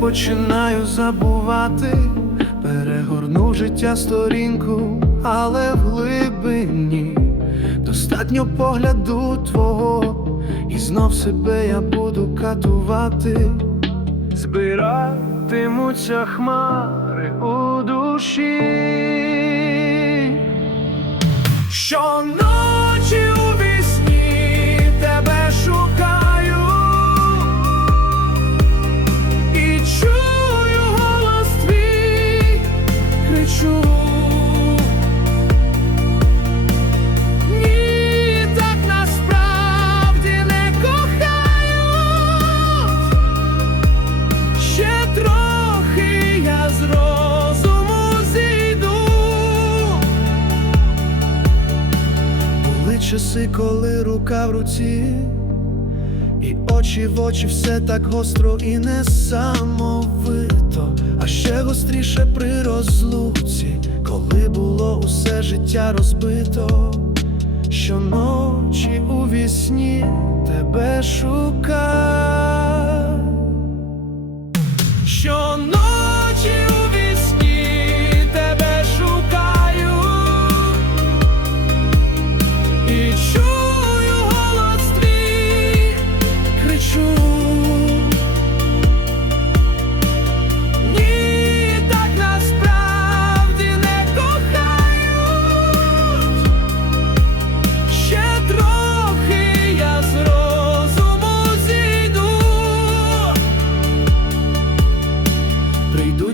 Починаю забувати, перегорну життя сторінку, але в глибині достатньо погляду твого, і знов себе я буду катувати, збиратимуться хмари у душі. Щоночі Ні, так насправді не кохають. Ще трохи я розуму зійду. Були часи, коли рука в руці, і очі в очі все так гостро і несамовито, а ще при розлуці, коли було усе життя розбито. Щоночі у вісні тебе шукаю.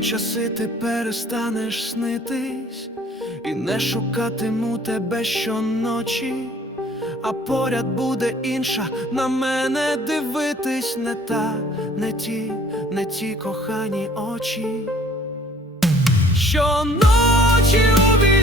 Часи, ти перестанеш снитись, і не шукатиму тебе щоночі, а поряд буде інша на мене дивитись, не та, не ті, не ті кохані очі. Щоночі у